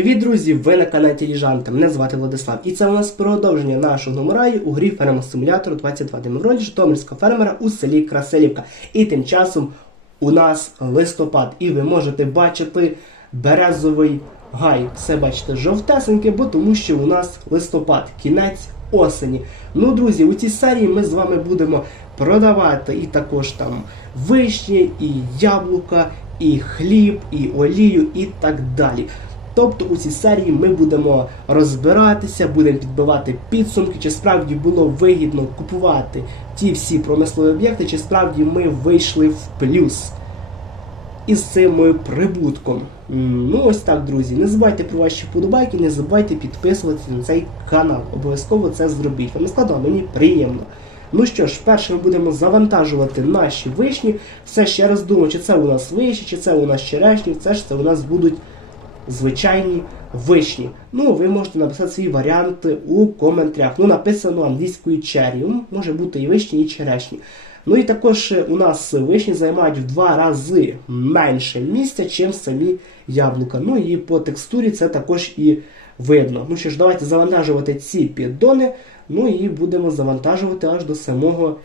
Привіт, друзі! Ви на каналі Тіліжанта. Мене звати Владислав. І це у нас продовження нашого номераю у грі Ферма Симулятор 22, де ми в ролі Житомирського фермера у селі Краселівка. І тим часом у нас листопад. І ви можете бачити березовий гай. Все бачите жовтесеньке, бо тому що у нас листопад, кінець осені. Ну, друзі, у цій серії ми з вами будемо продавати і також там вишні, і яблука, і хліб, і олію, і так далі. Тобто у цій серії ми будемо розбиратися, будемо підбивати підсумки, чи справді було вигідно купувати ті всі промислові об'єкти, чи справді ми вийшли в плюс із цим прибутком. Ну ось так, друзі. Не забувайте про ваші вподобайки, не забувайте підписуватися на цей канал. Обов'язково це зробіть. Вам складно, мені приємно. Ну що ж, перше ми будемо завантажувати наші вишні. Все ще раз думаю, чи це у нас вишні, чи це у нас черешні, це ж це у нас будуть звичайні вишні. Ну, ви можете написати свої варіанти у коментарях. Ну, написано англійською черрі. Ну, Може бути і вишні, і черешні. Ну і також е, у нас вишні займають в два рази менше місця, чим самі яблука. Ну і по текстурі це також і видно. Ну що ж, давайте завантажувати ці піддони. Ну і будемо завантажувати аж до самого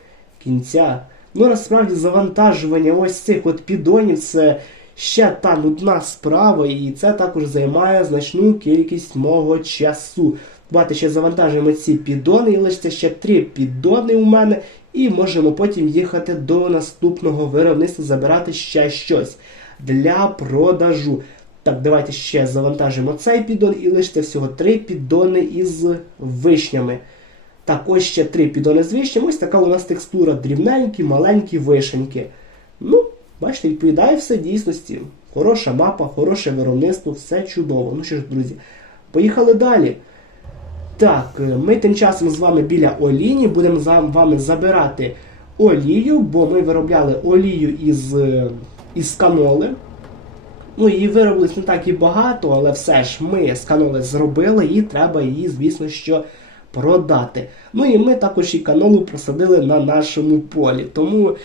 кінця. Ну, насправді, завантажування ось цих от піддонів це ще та нудна справа, і це також займає значну кількість мого часу. Давайте ще завантажуємо ці піддони, і лише ще три піддони у мене, і можемо потім їхати до наступного виробництва, забирати ще щось для продажу. Так, давайте ще завантажимо цей піддон і лише всього три піддони із вишнями. Так, ось ще три піддони з вишнями. Ось така у нас текстура дрібненькі, маленькі вишеньки. Ну, бачите, відповідає все дійсності. Хороша мапа, хороше виробництво, все чудово. Ну що ж, друзі, поїхали далі. Так, е, ми тим часом з вами біля олійні будемо з вами забирати олію, бо ми виробляли олію із, е, із каноли. Ну, її виробилось не так і багато, але все ж ми з каноли зробили і треба її, звісно, що продати. Ну і ми також і канолу просадили на нашому полі. Тому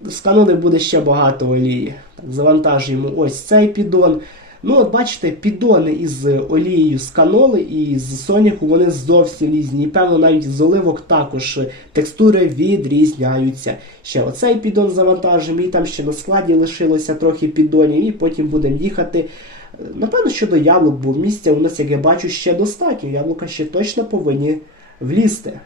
з каноли буде ще багато олії. Так, завантажуємо ось цей піддон. Ну, от бачите, піддони із олією з каноли і з соняху вони зовсім різні. І певно, навіть з оливок також текстури відрізняються. Ще оцей піддон завантажимо, і там ще на складі лишилося трохи піддонів, і потім будемо їхати. е, Напевно, що до яблук, бо місця у нас, як я бачу, ще достатньо. Яблука ще точно повинні влізти.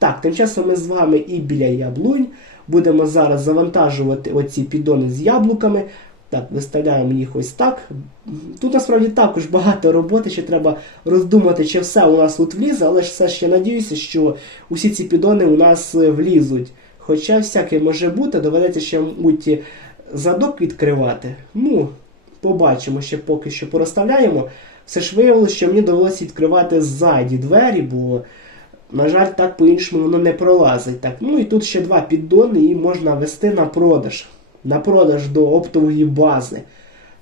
Так, тим часом ми з вами і біля яблунь будемо зараз завантажувати оці піддони з яблуками. Так, виставляємо їх ось так. Тут насправді також багато роботи, ще треба роздумати, чи все у нас тут влізе, але ж все я надіюся, що усі ці піддони у нас е, влізуть. Хоча всяке може бути, доведеться ще мабуть, задок відкривати. Ну, побачимо, ще поки що порозставляємо. Все ж виявилося, що мені довелося відкривати ззаді двері, бо, на жаль, так по-іншому воно не пролазить. Так, ну і тут ще два піддони, і можна вести на продаж. На продаж до оптової бази.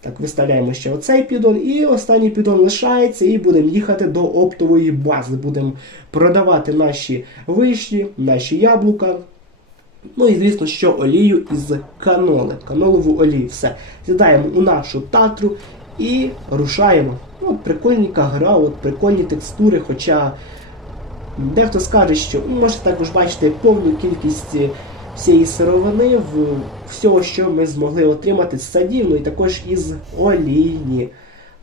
Так, виставляємо ще оцей піддон, і останній піддон лишається, і будемо їхати до оптової бази. Будемо продавати наші вишні, наші яблука. Ну і звісно, що олію із каноли, канолову олію. Все. Сідаємо у нашу татру і рушаємо. Ну, от гра, от прикольні текстури, хоча дехто скаже, що ну, можете також бачити повну кількість е, всієї сировини всього, що ми змогли отримати з садів, ну і також із олійні.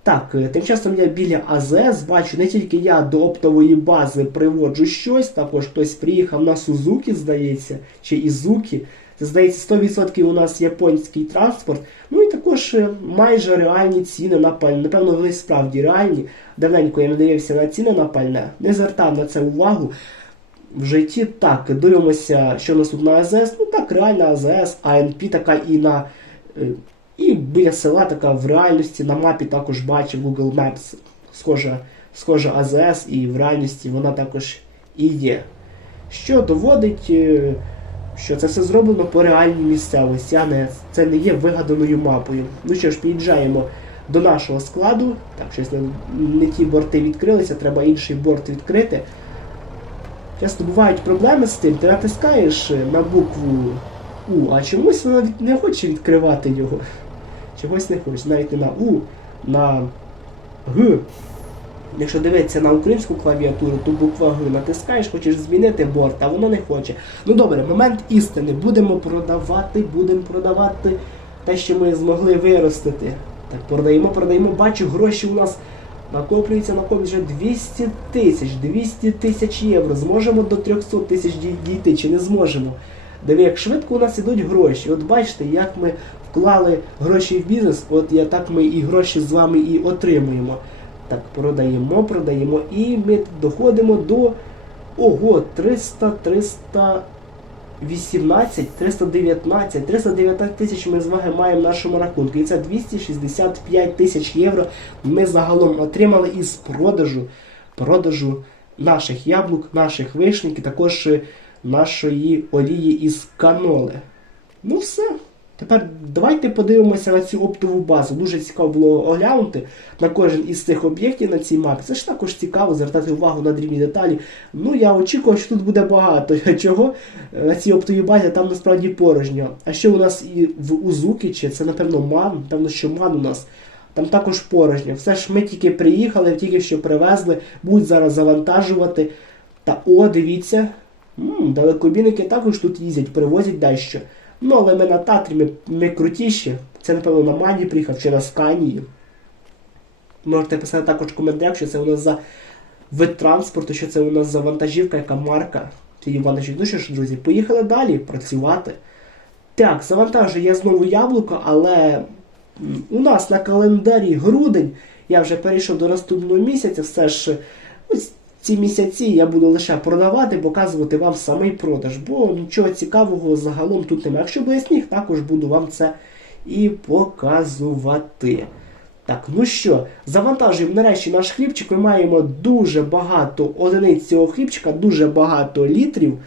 Так, е, тим часом я біля АЗС бачу, не тільки я до оптової бази приводжу щось, також хтось приїхав на Сузуки, здається, чи Ізуки. Це здається 100% у нас японський транспорт. Ну і також е, майже реальні ціни. Напевно, вони справді реальні. Давненько я не дивився на ціни на пальне, не звертав на це увагу. В житті так, дивимося, що нас тут на АЗС. Ну так, реальна АЗС, АНП така і на. е, І біля села така в реальності на мапі також бачив Google Maps схожа, схожа АЗС, і в реальності вона також і є. Що доводить, е, що це все зроблено по реальній місцевості, а не це не є вигаданою мапою. Ну що ж, під'їжджаємо до нашого складу. Так, щось не, не ті борти відкрилися, треба інший борт відкрити. Часто бувають проблеми з тим, ти натискаєш е, на букву У, а чомусь від- не хоче відкривати його. Чогось не хоче, навіть не на У, на Г. Якщо дивитися на українську клавіатуру, то буква Г натискаєш, хочеш змінити борт, а воно не хоче. Ну добре, момент істини. Будемо продавати, будемо продавати те, що ми змогли виростити. Так, продаємо, продаємо. Бачу, гроші у нас накоплюються, накоплюються вже 200 тисяч, 200 тисяч євро. Зможемо до 300 тисяч дійти чи не зможемо? Диви, як швидко у нас ідуть гроші. От бачите, як ми вклали гроші в бізнес, от я так ми і гроші з вами і отримуємо. Так, продаємо, продаємо, і ми доходимо до ого, 300, 318, 319, 319 тисяч ми з вами маємо в нашому рахунку. І це 265 тисяч євро ми загалом отримали із продажу, продажу наших яблук, наших вишник і також е, нашої олії із каноли. Ну все. Тепер давайте подивимося на цю оптову базу. Дуже цікаво було оглянути на кожен із цих об'єктів на цій мапі. Це ж також цікаво звертати увагу на дрібні деталі. Ну я очікував, що тут буде багато. Чого Е, на цій оптовій базі там насправді порожньо. А що у нас і в Узукічі, це напевно ман, певно, що ман у нас. Там також порожньо. Все ж ми тільки приїхали, тільки що привезли, будуть зараз завантажувати. Та о, дивіться, далекобійники також тут їздять, привозять дещо. Ну, але ми на Татрі, ми, ми крутіші. Це, напевно, на Мані приїхав чи на Сканії. Можете писати також коментарях, що це у нас за вид транспорту, що це у нас за вантажівка, яка марка цієї вантажівки. Ну що ж, друзі, поїхали далі працювати. Так, завантажую я знову яблуко, але у нас на календарі грудень. Я вже перейшов до наступного місяця, все ж ось ці місяці я буду лише продавати, показувати вам самий продаж, бо нічого цікавого загалом тут немає. Якщо буде сніг, також буду вам це і показувати. Так, ну що, завантажуємо нарешті наш хлібчик. Ми маємо дуже багато одиниць цього хлібчика, дуже багато літрів.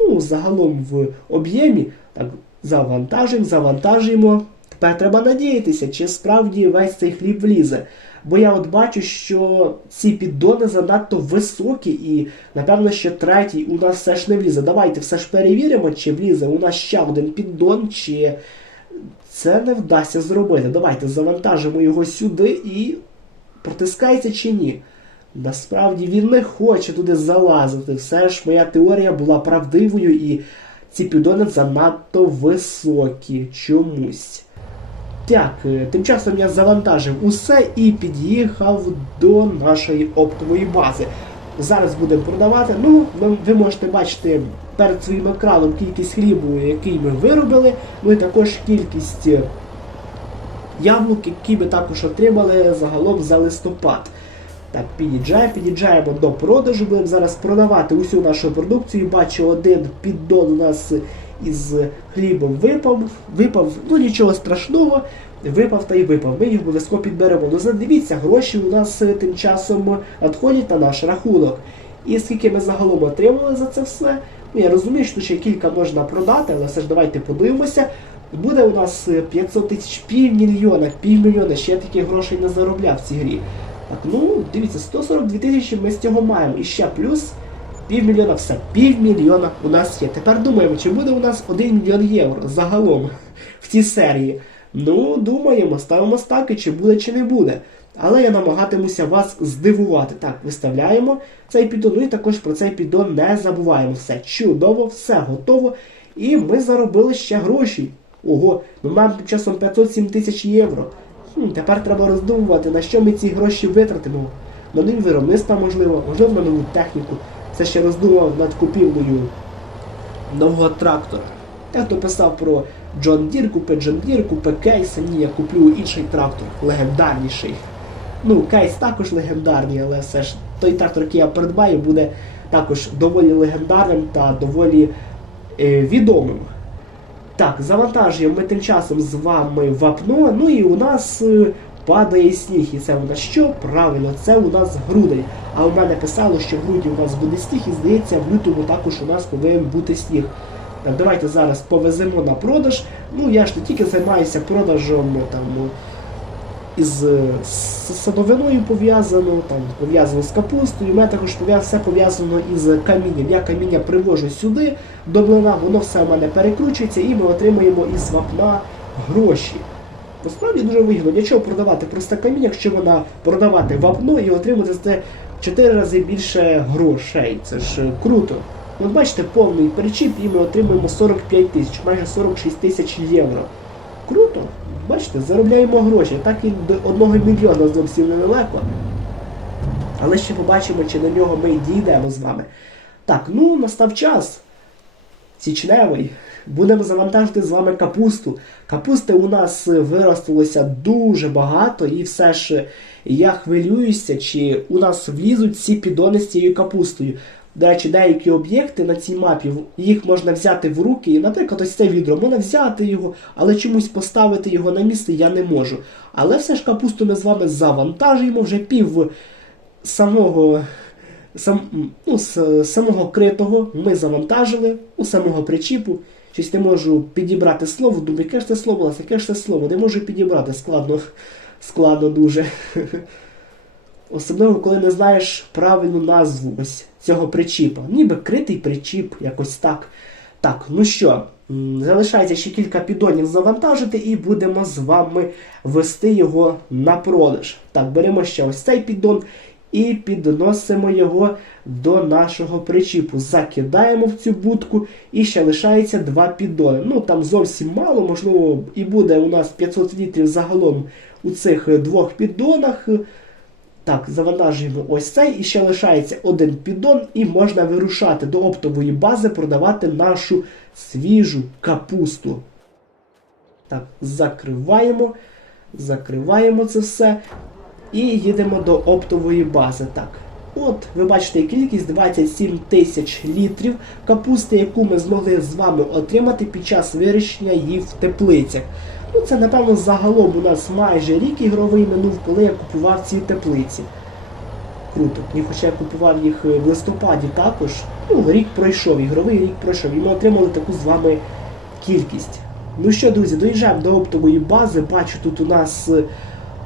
Ну, загалом в об'ємі. Так, завантажуємо, завантажуємо. Тепер треба надіятися, чи справді весь цей хліб влізе. Бо я от бачу, що ці піддони занадто високі, і напевно, що третій у нас все ж не влізе. Давайте все ж перевіримо, чи влізе у нас ще один піддон, чи це не вдасться зробити. Давайте завантажимо його сюди і протискається чи ні. Насправді він не хоче туди залазити. Все ж моя теорія була правдивою, і ці піддони занадто високі чомусь. Так, е, тим часом я завантажив усе і під'їхав до нашої оптової бази. Зараз будемо продавати. Ну, ви, ви можете бачити перед своїм екраном кількість хлібу, який ми виробили, ну і також кількість е, яблук, які ми також отримали загалом за листопад. Так, під'їжджаємо, під'їжджаємо до продажу. Будемо зараз продавати усю нашу продукцію. Бачу, один піддон у нас із хлібом випав, випав, ну нічого страшного, випав та й випав. Ми їх обов'язково підберемо. Ну задивіться, гроші у нас е, тим часом надходять на наш рахунок. І скільки ми загалом отримали за це все. Ну, я розумію, що ще кілька можна продати, але все ж давайте подивимося. Буде у нас е, 500 тисяч півмільйона, півмільйона, ще я таких грошей не заробляв в цій грі. Так, ну, дивіться, 142 тисячі ми з цього маємо. І ще плюс півмільйона, все, півмільйона у нас є. Тепер думаємо, чи буде у нас 1 мільйон євро загалом в цій серії. Ну, думаємо, ставимо ставки, чи буде, чи не буде. Але я намагатимуся вас здивувати. Так, виставляємо цей піддон, ну і також про цей піддон не забуваємо. Все чудово, все готово. І ми заробили ще гроші. Ого, ми маємо тим часом 507 тисяч євро. Хм, тепер треба роздумувати, на що ми ці гроші витратимо. На нові виробництва, можливо, можливо, на нову техніку. Це ще роздумував над купівлею нового трактора. Хто писав про Джон Дір, купи Джон Дір, купи кейс, ні, я куплю інший трактор, легендарніший. Ну, кейс також легендарний, але все ж той трактор, який я придбаю, буде також доволі легендарним та доволі е, відомим. Так, завантажуємо ми тим часом з вами вапно, ну і у нас е, падає сніг. І це у нас що? Правильно, це у нас грудень. А у мене писало, що в грудні у нас буде сніг, і здається, в лютому також у нас повинен бути сніг. Так, давайте зараз повеземо на продаж. Ну, я ж не тільки займаюся продажем ну, там, ну, із е, садовиною пов'язано, там пов'язано з капустою. У мене також все пов'язано із камінням. Я каміння привожу сюди до млина, воно все в мене перекручується і ми отримуємо із вапна гроші. Насправді дуже вигідно. Нічого продавати просто камінь, якщо вона продавати вапно і отримати за це 4 рази більше грошей. Це ж е, круто. От бачите, повний перечіп і ми отримуємо 45 тисяч, майже 46 тисяч євро. Круто. Бачите, заробляємо гроші. Так і до 1 мільйона зовсім недалеко. Але ще побачимо, чи на нього ми дійдемо з вами. Так, ну настав час. Січневий. Будемо завантажити з вами капусту. Капусти у нас виростилося дуже багато, і все ж я хвилююся, чи у нас влізуть ці підони з цією капустою. До речі, деякі об'єкти на цій мапі їх можна взяти в руки. І, наприклад, ось це відро можна взяти його, але чомусь поставити його на місце я не можу. Але все ж капусту ми з вами завантажуємо вже пів самого сам, ну, з самого критого ми завантажили, у самого причіпу. Щось не можу підібрати слово, думаю, яке ж це слово, Лесь, яке ж це слово, не можу підібрати, складно, складно дуже. Особливо, коли не знаєш правильну назву ось цього причіпа. Ніби критий причіп, якось так. Так, ну що, залишається ще кілька піддонів завантажити, і будемо з вами вести його на продаж. Так, беремо ще ось цей піддон і підносимо його до нашого причіпу. Закидаємо в цю будку і ще лишається два піддони. Ну там зовсім мало, можливо, і буде у нас 500 літрів загалом у цих двох піддонах. Так, завантажуємо ось цей і ще лишається один піддон, і можна вирушати до оптової бази, продавати нашу свіжу капусту. Так, закриваємо, закриваємо це все. І їдемо до оптової бази. Так. От, ви бачите, кількість 27 тисяч літрів капусти, яку ми змогли з вами отримати під час вирощення її в теплицях. Ну, це, напевно, загалом у нас майже рік ігровий минув, коли я купував ці теплиці. Круто. І хоча я купував їх в листопаді також, ну, рік пройшов, ігровий рік пройшов, і ми отримали таку з вами кількість. Ну що, друзі, доїжджаємо до оптової бази. Бачу, тут у нас е,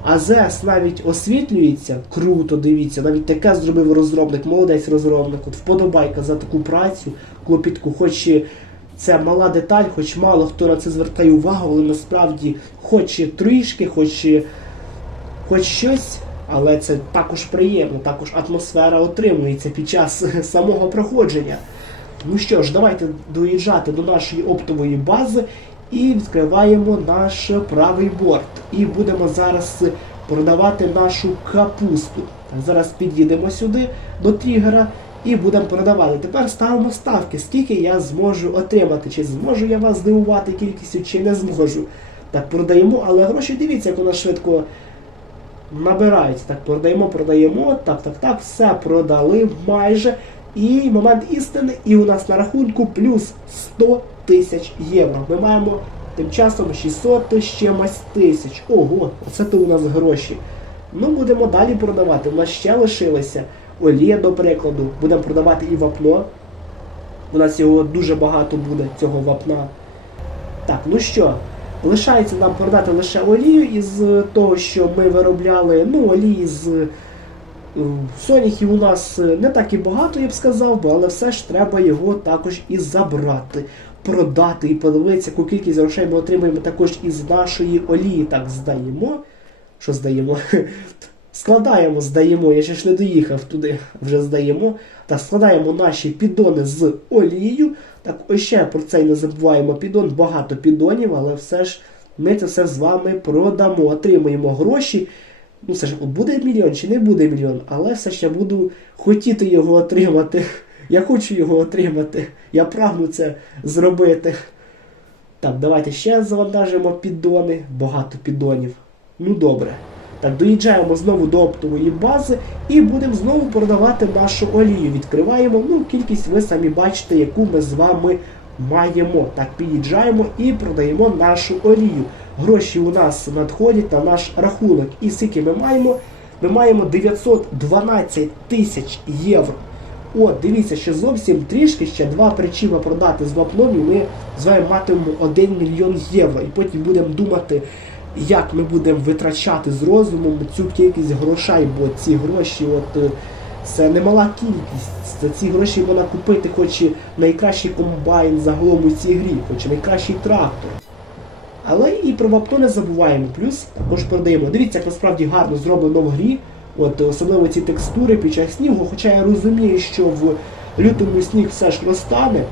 АЗС навіть освітлюється. Круто, дивіться, навіть таке зробив розробник, молодець розробник. От вподобайка за таку працю, клопітку, хоч і це мала деталь, хоч мало хто на це звертає увагу, але насправді хоч і трішки, хоч і хоч щось, але це також приємно, також атмосфера отримується під час самого проходження. Ну що ж, давайте доїжджати до нашої оптової бази і відкриваємо наш правий борт. І будемо зараз продавати нашу капусту. Зараз під'їдемо сюди до тригера і будемо продавати. Тепер ставимо ставки, скільки я зможу отримати. Чи зможу я вас здивувати кількістю, чи не зможу. Так, продаємо, але гроші дивіться, як воно швидко набирається. Так, продаємо, продаємо. Так, так, так, все продали майже. І момент істини, і у нас на рахунку плюс 100 тисяч євро. Ми маємо тим часом 600 чимось тисяч. Ого, оце то у нас гроші. Ну, будемо далі продавати. У нас ще лишилося олія, до прикладу. Будемо продавати і вапно. У нас його дуже багато буде, цього вапна. Так, ну що, лишається нам продати лише олію із е, того, що ми виробляли. Ну, олії з соняхів у нас е, не так і багато, я б сказав, бо але все ж треба його також і забрати, продати і подивитися, яку кількість грошей ми отримаємо також із нашої олії. Так, здаємо. Що здаємо? Складаємо, здаємо, я ще ж не доїхав туди, вже здаємо. Так, складаємо наші піддони з олією. Так, ось ще про це не забуваємо піддон, багато піддонів, але все ж ми це все з вами продамо, отримуємо гроші. Ну, все ж буде мільйон чи не буде мільйон, але все ж я буду хотіти його отримати. Я хочу його отримати. Я прагну це зробити. Так, давайте ще завантажимо піддони. Багато піддонів. Ну добре. Так, доїжджаємо знову до оптової бази і будемо знову продавати нашу олію. Відкриваємо, ну, кількість ви самі бачите, яку ми з вами маємо. Так, під'їжджаємо і продаємо нашу олію. Гроші у нас надходять на наш рахунок. І скільки ми маємо? Ми маємо 912 тисяч євро. О, дивіться, ще зовсім трішки ще два причіпа продати з вапном, і ми з вами матимемо 1 мільйон євро. І потім будемо думати, як ми будемо витрачати з розумом цю кількість грошей, бо ці гроші, от е, це немала кількість. За ці гроші можна купити хоч і найкращий комбайн загалом у цій грі, хоч найкращий трактор. Але і про вапно не забуваємо. Плюс також продаємо. Дивіться, як насправді гарно зроблено в грі. От особливо ці текстури під час снігу. Хоча я розумію, що в лютому сніг все ж розтане.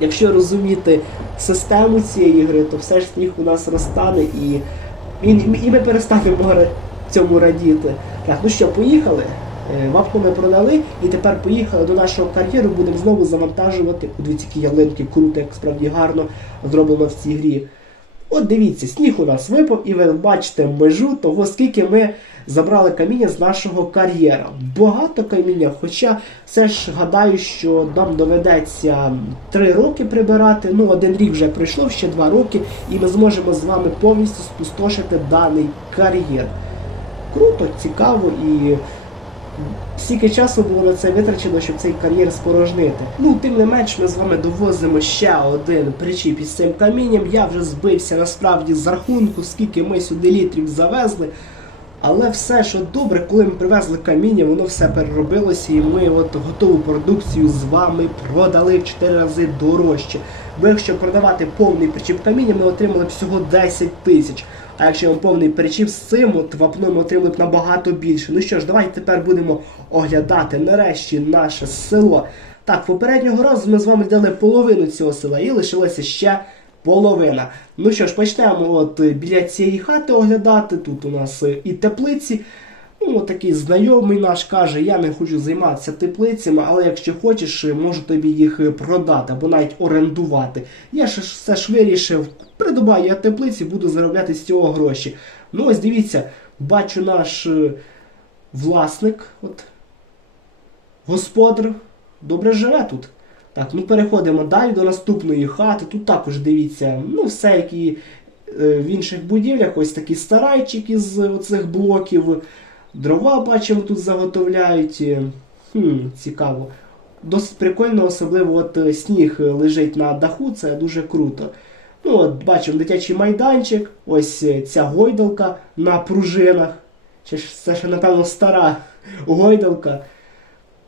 Якщо розуміти систему цієї гри, то все ж сніг у нас розтане і, і, і ми перестанемо цьому радіти. Так, ну що, поїхали. Е, Вапно ми продали, і тепер поїхали до нашого кар'єру, будемо знову завантажувати. Дивіться, які ялинки круто, як справді гарно зроблено в цій грі. От дивіться, сніг у нас випав, і ви бачите межу того, скільки ми забрали каміння з нашого кар'єра. Багато каміння, хоча все ж гадаю, що нам доведеться 3 роки прибирати. Ну, один рік вже пройшло, ще 2 роки, і ми зможемо з вами повністю спустошити даний кар'єр. Круто, цікаво і. Стільки часу було на це витрачено, щоб цей кар'єр спорожнити. Ну, тим не менш, ми з вами довозимо ще один причіп із цим камінням. Я вже збився насправді з рахунку, скільки ми сюди літрів завезли. Але все, що добре, коли ми привезли каміння, воно все переробилося, і ми от готову продукцію з вами продали в 4 рази дорожче. Бо якщо продавати повний причіп каміння, ми отримали б всього 10 тисяч. А якщо вам повний причіп з цим, от ми отримали б набагато більше. Ну що ж, давайте тепер будемо оглядати нарешті наше село. Так, попереднього разу ми з вами дали половину цього села і лишилося ще половина. Ну що ж, почнемо от е, біля цієї хати оглядати. Тут у нас е, і теплиці. Ну, такий знайомий наш каже, я не хочу займатися теплицями, але якщо хочеш, е, можу тобі їх продати або навіть орендувати. Я ж все ж вирішив, придбаю я теплиці, буду заробляти з цього гроші. Ну ось дивіться, бачу наш власник, от господар, добре живе тут. Так, ну переходимо далі до наступної хати. Тут також дивіться, ну все, як і е, в інших будівлях, ось такі старайчики з оцих блоків. Дрова бачимо тут заготовляють. Хм, цікаво. Досить прикольно, особливо от е, сніг лежить на даху, це дуже круто. Ну, от бачимо дитячий майданчик, ось е, ця гойдалка на пружинах. Чи ж це ще, напевно, стара гойдалка.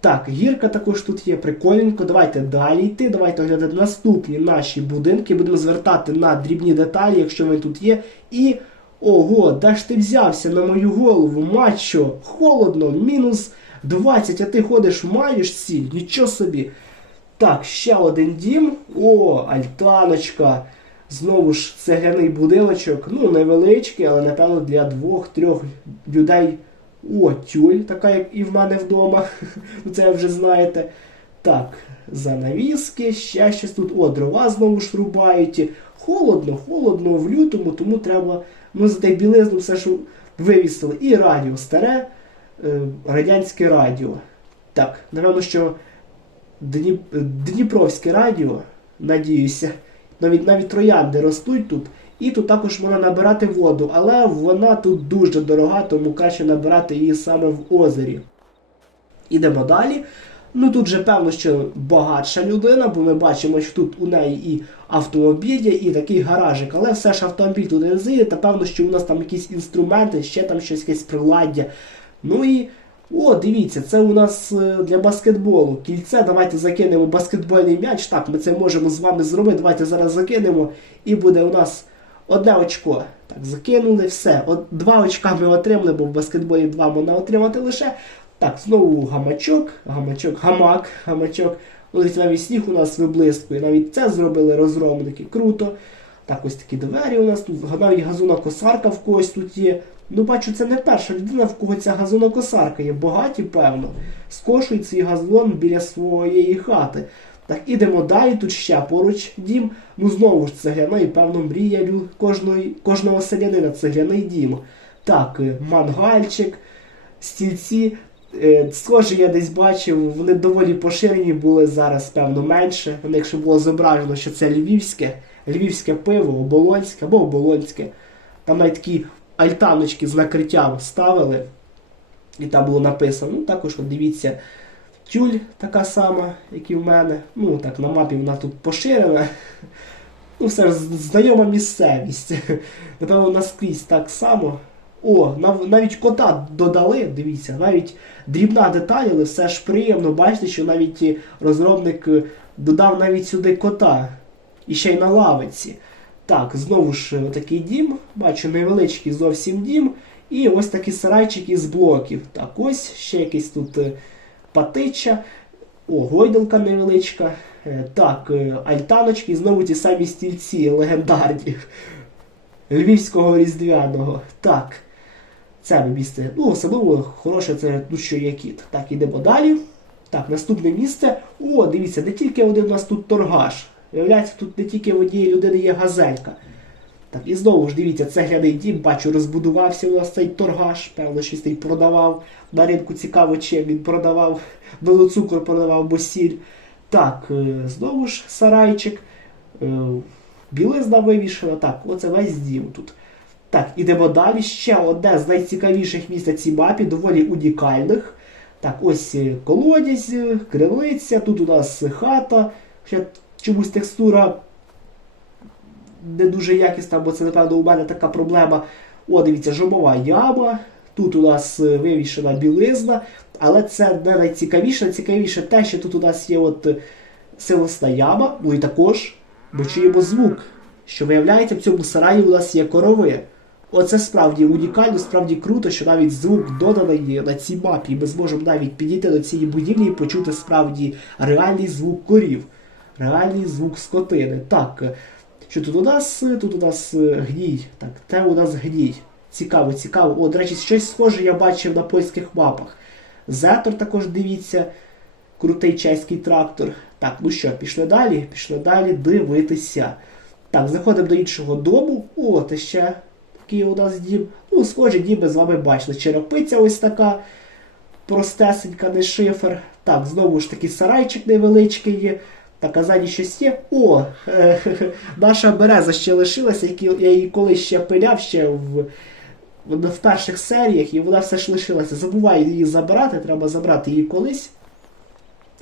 Так, гірка також тут є, прикольненько. Давайте далі йти. Давайте оглядати наступні наші будинки. Будемо звертати на дрібні деталі, якщо вони тут є. І. Ого, де ж ти взявся на мою голову, мачо? Холодно, мінус 20, а ти ходиш, маєш сіль, нічого собі. Так, ще один дім. О, альтаночка. Знову ж цегляний будиночок. Ну, невеличкий, але напевно для двох-трьох людей. О, тюль, така як і в мене вдома. Ну, Це вже знаєте. Так, занавіски, ще щось тут. О, дрова знову ж рубають. Холодно, холодно в лютому, тому треба. Ну, за те білизну все ж вивісили. І радіо старе, е, радянське радіо. Так, напевно, що Дніп... Дніпровське радіо, надіюся, навіть навіть троянди ростуть тут. І тут також можна набирати воду, але вона тут дуже дорога, тому краще набирати її саме в озері. Ідемо далі. Ну тут же певно, що багатша людина, бо ми бачимо, що тут у неї і автомобіль і такий гаражик, але все ж автомобіль тут не зиє, та певно, що у нас там якісь інструменти, ще там щось якесь приладдя. Ну і. О, дивіться, це у нас е, для баскетболу. Кільце, давайте закинемо баскетбольний м'яч. Так, ми це можемо з вами зробити. Давайте зараз закинемо. І буде у нас одне очко. Так, закинули, все. От, два очка ми отримали, бо в баскетболі два можна отримати лише. Так, знову гамачок, гамачок, гамак, гамачок. Ось навіть сніг у нас виблискує. Навіть це зробили розробники. Круто. Так, ось такі двері у нас тут. Навіть газонокосарка в когось тут є. Ну, бачу, це не перша людина, в кого ця газонокосарка є. Багаті, певно. Скошують свій газон біля своєї хати. Так, ідемо далі, тут ще поруч дім. Ну, знову ж цегляний, певно, мрія кожної, кожного селянина, цегляний дім. Так, е, мангальчик, стільці. Е, Схоже, я десь бачив, вони доволі поширені були зараз, певно, менше. Вони, якщо було зображено, що це львівське, львівське пиво, оболонське або оболонське. Там навіть такі альтаночки з накриттям ставили, і там було написано. Ну, також от дивіться, тюль така сама, як і в мене. Ну, так, на мапі вона тут поширена. Ну, все ж знайома місцевість. Напевно, наскрізь так само. О, нав- навіть кота додали, дивіться, навіть дрібна деталь, але все ж приємно бачите, що навіть розробник е, додав навіть сюди кота. І ще й на лавиці. Так, знову ж такий дім. Бачу невеличкий зовсім дім. І ось такі сарайчики з блоків. Так, ось ще якийсь тут е, патича. О, гойдалка невеличка. Е, Так, е, альтаночки, знову ті самі стільці легендарні. Львівського різдвяного. Так. Це місце. Ну, особливо хороше це тут що є кіт. Так, ідемо далі. Так, наступне місце. О, дивіться, не тільки один у нас тут торгаш. Виявляється, тут не тільки в однієї людини є газелька. Так, і знову ж дивіться, цегляний дім, бачу, розбудувався у нас цей торгаш, певно, щось той продавав. На ринку цікаво, чим він продавав, цукор продавав, бо сіль. Так, е, знову ж сарайчик. Е, Білизна вивішена. Так, оце весь дім тут. Так, ідемо далі. Ще одне з найцікавіших місць на цій мапі, доволі унікальних. Так, ось е, колодязь, криниця, тут у нас хата. Ще чомусь текстура не дуже якісна, бо це, напевно, у мене така проблема. О, дивіться, жомова яма. Тут у нас е, вивішена білизна, але це не найцікавіше. Найцікавіше те, що тут у нас є от е, силосна яма, ну і також ми чуємо звук, що виявляється, в цьому сараї у нас є корови. Оце справді унікально, справді круто, що навіть звук доданий на цій мапі, і ми зможемо навіть підійти до цієї будівлі і почути справді реальний звук корів, реальний звук скотини. Так, що тут у нас? Тут у нас е, гній. Так, те у нас гній. Цікаво, цікаво. О, до речі, щось схоже я бачив на польських мапах. Зетор також дивіться. Крутий чеський трактор. Так, ну що, пішли далі? Пішли далі дивитися. Так, заходимо до іншого дому. О, це ще такий у нас дім. Ну, схожі дім ми з вами бачили. Черепиця ось така простесенька, не шифер. Так, знову ж таки сарайчик невеличкий є. Так, а щось є. О, наша береза ще лишилася, я її колись ще пиляв ще в, в, в перших серіях, і вона все ж лишилася. Забуваю її забирати, треба забрати її колись.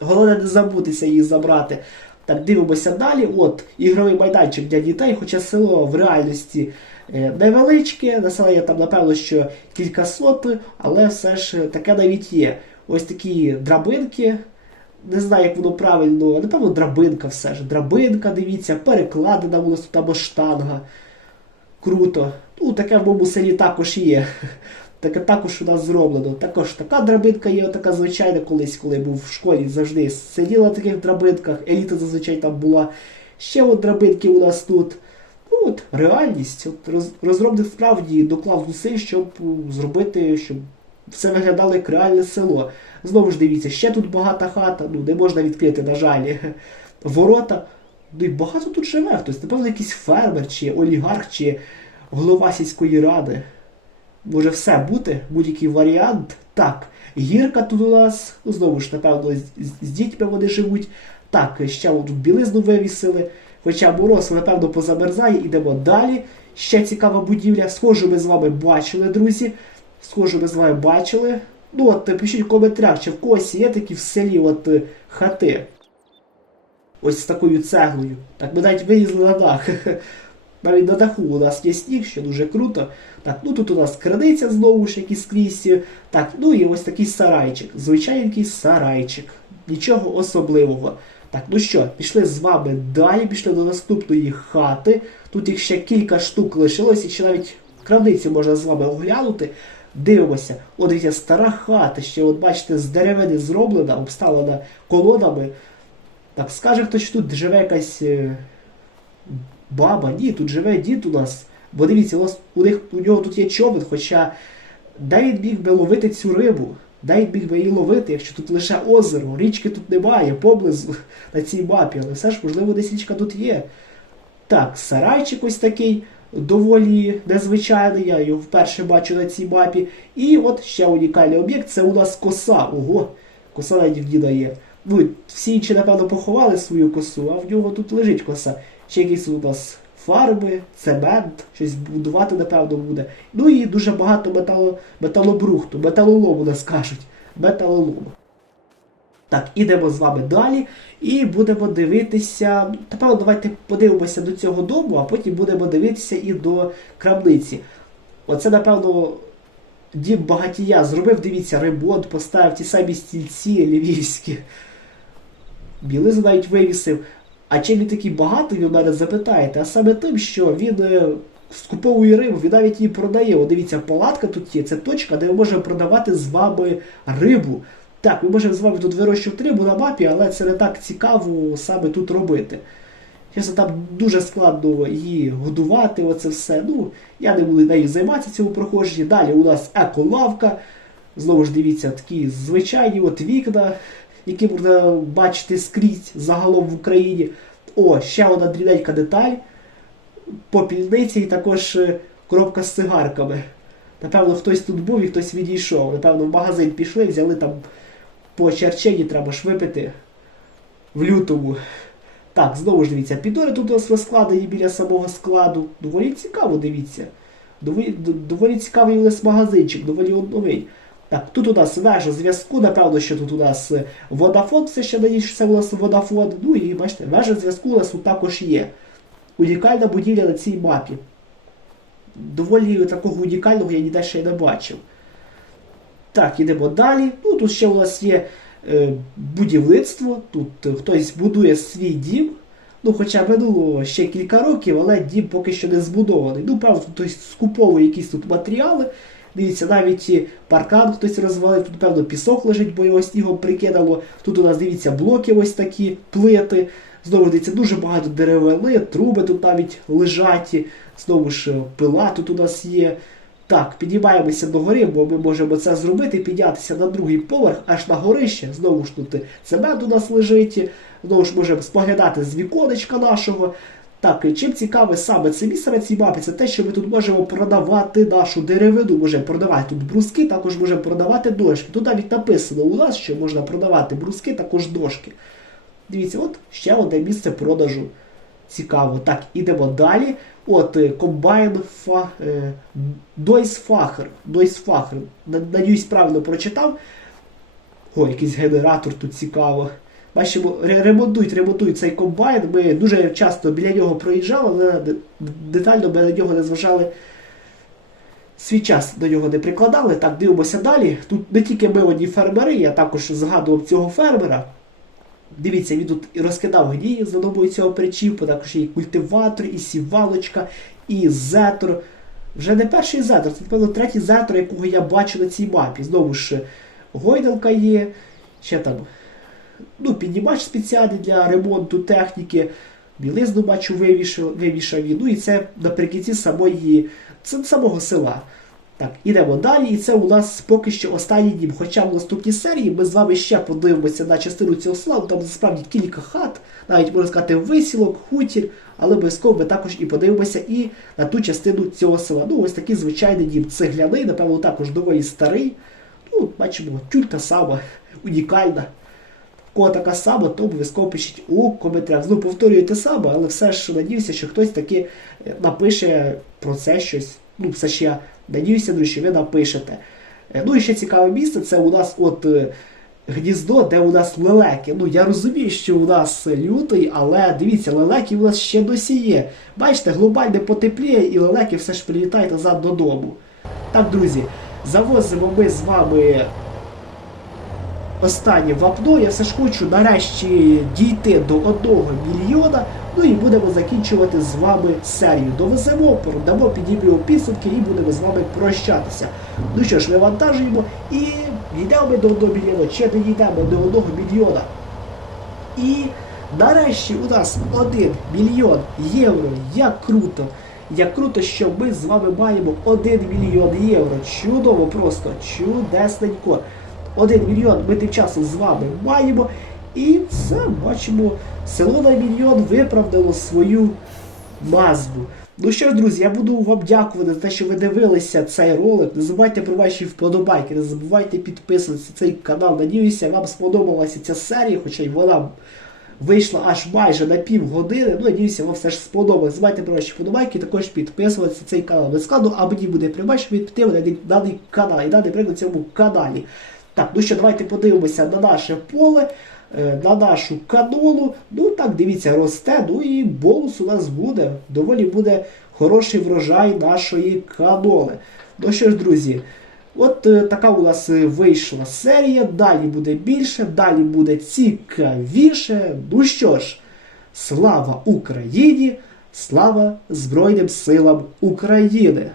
Головне не забутися її забрати. Так, дивимося далі. От, ігровий майданчик для дітей, хоча село в реальності е, невеличке, населення там, напевно, що кілька сот, але все ж таке навіть є. Ось такі драбинки. Не знаю, як воно правильно, напевно, драбинка все ж. Драбинка, дивіться, перекладена у нас тут або штанга. Круто. Ну, таке в моєму селі також є. Таке також у нас зроблено. Також така драбинка є, така звичайна колись, коли був в школі, завжди сиділа на таких драбинках, еліта зазвичай там була. Ще от драбинки у нас тут. Ну, от, реальність. От роз, розробник справді доклав зусиль, щоб зробити, щоб все виглядало як реальне село. Знову ж дивіться, ще тут багата хата, ну не можна відкрити, на жаль, ворота. Ну і багато тут живе хтось, напевно, якийсь фермер, чи олігарх, чи голова сільської ради. Може все бути, будь-який варіант. Так, гірка тут у нас, ну знову ж, напевно, з, з- дітьми вони живуть. Так, ще тут білизну вивісили. Хоча мороз, напевно, позамерзає, ідемо далі. Ще цікава будівля. Схожу ми з вами бачили, друзі. Схожу ми з вами бачили. Ну от е, пишіть в коментарях, чи в когось є такі в селі от е, хати. Ось з такою цеглою. Так, ми навіть вилізли на дах. Навіть на даху у нас є сніг, що дуже круто. Так, ну тут у нас криниця знову ж якісь скрізь. Так, ну і ось такий сарайчик. Звичайненький сарайчик. Нічого особливого. Так, ну що, пішли з вами далі, пішли до наступної хати. Тут їх ще кілька штук лишилось, і ще навіть крамницю можна з вами оглянути. Дивимося, от дивіться, стара хата, ще, от бачите, з деревини зроблена, обставлена колонами. Так, скаже хтось, що тут живе якась е, баба. Ні, тут живе дід у нас. Бо дивіться, у, нас, у, них, у нього тут є човен, хоча де він міг би ловити цю рибу? Де він міг би її ловити, якщо тут лише озеро, річки тут немає, поблизу на цій мапі, але все ж, можливо, десь річка тут є. Так, сарайчик ось такий доволі незвичайний, я його вперше бачу на цій мапі. І от ще унікальний об'єкт це у нас коса. Ого, коса навіть в діда є. Ну, всі інші, напевно, поховали свою косу, а в нього тут лежить коса. Ще якісь у нас фарби, цемент, щось будувати, напевно, буде. Ну і дуже багато метало, металобрухту, металолому нас кажуть. Металолому. Так, ідемо з вами далі і будемо дивитися. Напевно, давайте подивимося до цього дому, а потім будемо дивитися і до крамниці. Оце, напевно, дім багатія зробив, дивіться, ремонт, поставив ті самі стільці львівські. Білизу навіть вивісив. А чим він такий багатий, ви мене запитаєте? А саме тим, що він е, скуповує рибу, він навіть її продає. О, дивіться, палатка тут є. Це точка, де ми можемо продавати з вами рибу. Так, ми можемо з вами тут вирощувати рибу на мапі, але це не так цікаво саме тут робити. Чесно, там дуже складно її годувати, оце все. Ну, я не буду нею займатися цьому проходженні. Далі у нас еколавка. Знову ж дивіться, такі звичайні от вікна, які можна бачити скрізь загалом в Україні. О, ще одна дрібненька деталь. Попільниці і також е, коробка з цигарками. Напевно, хтось тут був і хтось відійшов. Напевно, в магазин пішли, взяли там по черчені, треба ж випити в лютому. Так, знову ж дивіться, підори тут у нас розкладені біля самого складу. Доволі цікаво, дивіться. Доволі, доволі цікавий у нас магазинчик, доволі новий. Так, тут у нас вежа зв'язку, напевно, що тут у нас е, водафон, все ще надіюсь, що це у нас водафон. Ну і бачите, вежа зв'язку у нас тут також є. Унікальна будівля на цій мапі. Доволі такого унікального я ніде ще не бачив. Так, ідемо далі. Ну, тут ще у нас є е, будівництво. Тут е, хтось будує свій дім. Ну, хоча минуло ще кілька років, але дім поки що не збудований. Ну, тут хтось скуповує якісь тут матеріали. Дивіться, навіть паркан хтось розвалив, тут, певно, пісок лежить, бо його снігом прикидало. Тут у нас, дивіться, блоки ось такі, плити. Знову дивіться, дуже багато деревини, труби тут навіть лежаті. Знову ж е, пила тут у нас є. Так, піднімаємося до гори, бо ми можемо це зробити, піднятися на другий поверх, аж на горище. Знову ж тут цемент у нас лежить. Знову ж можемо споглядати з віконечка нашого. Так, чим цікаве саме це місце на цій мапі, це те, що ми тут можемо продавати нашу деревину, можемо продавати тут бруски, також можемо продавати дошки. Тут навіть написано у нас, що можна продавати бруски, також дошки. Дивіться, от ще одне місце продажу. Цікаво. Так, ідемо далі. От е, комбайн фа, е, Дойсфахер. Дойсфахер. Надіюсь, правильно прочитав. О, якийсь генератор тут цікаво. Бачимо, ремонтують, ремонтують цей комбайн. Ми дуже часто біля нього проїжджали, але детально ми на нього не зважали. Свій час до нього не прикладали. Так, дивимося далі. Тут не тільки ми одні фермери, я також згадував цього фермера. Дивіться, він тут і розкидав гній за допомогою цього причіпу, також є культиватор, і сівалочка, і зетор. Вже не перший зетор, це, напевно, третій зетор, якого я бачу на цій мапі. Знову ж гойдалка є, ще там ну, піднімач спеціальний для ремонту техніки, білизну бачу вивішав, вивішав. Ну і це наприкінці самої, самого села. Так, ідемо далі, і це у нас поки що останній дім. Хоча в наступній серії ми з вами ще подивимося на частину цього села, там насправді кілька хат, навіть можна сказати, висілок, хутір, але обов'язково ми також і подивимося і на ту частину цього села. Ну, ось такий звичайний дім цегляний, напевно, також доволі старий. Ну, бачимо, тюлька сама, унікальна. Кого така сама, то обов'язково пишіть у коментарях. Ну, повторюю те саме, але все ж надіюся, що хтось таки е, напише про це щось. Ну, все я надіюся, друзі, ви напишете. Е, Ну і ще цікаве місце, це у нас от е, гніздо, де у нас лелеки. Ну, я розумію, що у нас лютий, але дивіться, лелеки у нас ще досі є. Бачите, глобальне потепліє і лелеки все ж прилітають назад додому. Так, друзі, завозимо ми з вами останнє вапно. Я все ж хочу нарешті дійти до одного мільйона. Ну і будемо закінчувати з вами серію. Довеземо, продамо, підіб'ємо підсумки і будемо з вами прощатися. Ну що ж, вивантажуємо і йдемо до одного мільйона, чи не йдемо до одного мільйона. І нарешті у нас один мільйон євро. Як круто! Як круто, що ми з вами маємо 1 мільйон євро. Чудово просто, чудесненько. 1 мільйон ми тим часом з вами маємо. І все, бачимо, село на виправдало свою назву. Ну що ж, друзі, я буду вам дякувати за те, що ви дивилися цей ролик. Не забувайте про ваші вподобайки, не забувайте підписуватися на цей канал. Надіюся, вам сподобалася ця серія, хоча й вона вийшла аж майже на пів години. Ну, надіюся, вам все ж сподобалось. Забувайте про ваші вподобайки, також підписуватися на цей канал. Не складно, а мені буде що ви підтримали даний- канал і даний приклад цьому каналі. Так, ну що, давайте подивимося на наше поле, на нашу канолу. Ну так, дивіться, росте. Ну і бонус у нас буде. Доволі буде хороший врожай нашої каноли. Ну що ж, друзі, от е, така у нас е, вийшла серія. Далі буде більше, далі буде цікавіше. Ну що ж, Слава Україні! Слава Збройним силам України!